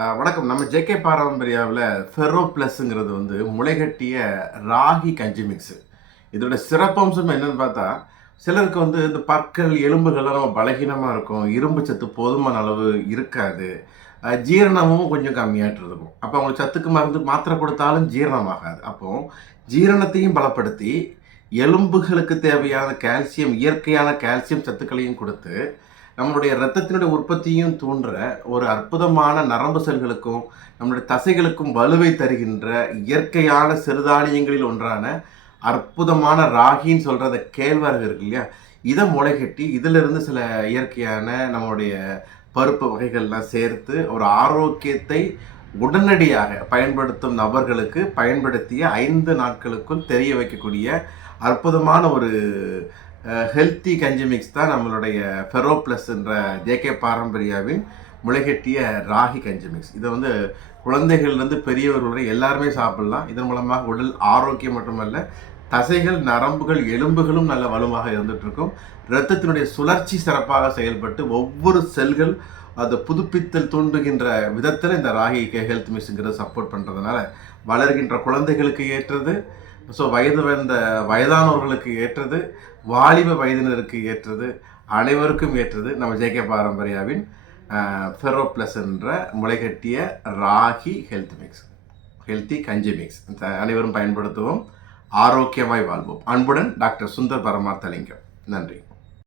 வணக்கம். நம்ம JK பாரம்பரியாவில் ferro ப்ளஸ்ங்கிறது வந்து முளைகட்டிய ராகி கஞ்சி மிக்ஸு. இதோட சிறப்பம்சம் என்னன்னு பார்த்தா, சிலருக்கு வந்து இந்த பற்கள், எலும்புகள்லாம் நம்ம பலகீனமாக இருக்கும். இரும்பு சத்து போதுமான அளவு இருக்காது. ஜீரணமும் கொஞ்சம் கம்மியாட்டு இருக்கும். அப்போ அவங்களுக்கு சத்துக்கு மருந்து மாத்திரை கொடுத்தாலும் ஜீரணமாகாது. அப்போ ஜீரணத்தையும் பலப்படுத்தி, எலும்புகளுக்கு தேவையான கால்சியம், இயற்கையான கால்சியம் சத்துக்களையும் கொடுத்து, நம்மளுடைய இரத்தத்தினுடைய உற்பத்தியும் தூண்டுற ஒரு அற்புதமான நரம்பு செல்களுக்கும் நம்மளுடைய தசைகளுக்கும் வலுவை தருகின்ற இயற்கையான சிறுதானியங்களில் ஒன்றான அற்புதமான ராகின்னு சொல்கிற அந்த கேழ்வரகு இருக்கு இல்லையா, இதை முளைகட்டி இதிலிருந்து சில இயற்கையான நம்மளுடைய பருப்பு வகைகள்லாம் சேர்த்து ஒரு ஆரோக்கியத்தை உடனடியாக பயன்படுத்தும் நபர்களுக்கு பயன்படுத்திய 5 நாட்களுக்குள் தெரிய வைக்கக்கூடிய அற்புதமான ஒரு ஹெல்த்தி கஞ்சி மிக்ஸ் தான் நம்மளுடைய ஃபெரோ ப்ளஸ் என்ற ஜேகே பாரம்பரியாவின் முளைகட்டிய ராகி கஞ்சி மிக்ஸ். இதை வந்து குழந்தைகள்லேருந்து பெரியவர்கள் வரை எல்லாருமே சாப்பிடலாம். இதன் மூலமாக உடல் ஆரோக்கியம் மட்டுமல்ல, தசைகள், நரம்புகள், எலும்புகளும் நல்ல வலுவாக இருந்துகிட்ருக்கும். இரத்தத்தினுடைய சுழற்சி சிறப்பாக செயல்பட்டு ஒவ்வொரு செல்கள் அதை புதுப்பித்தல் தூண்டுகின்ற விதத்தில் இந்த ராகி ஹெல்த் மிக்ஸுங்கிறத சப்போர்ட் பண்ணுறதுனால வளர்கின்ற குழந்தைகளுக்கு ஏற்றது, ஸோ வயதானவர்களுக்கு ஏற்றது, வாலிப வயதினருக்கு ஏற்றது, அனைவருக்கும் ஏற்றது நம்ம ஜேகே பாரம்பரியாவின் ஃபெரோ ப்ளஸ் என்ற முளைகட்டிய ராகி ஹெல்த் மிக்ஸ், ஹெல்த்தி கஞ்சி மிக்ஸ். அனைவரும் பயன்படுத்துவோம், ஆரோக்கியமாய் வாழ்வோம். அன்புடன் டாக்டர் சுந்தர் பரமார்த்தலிங்கம். நன்றி.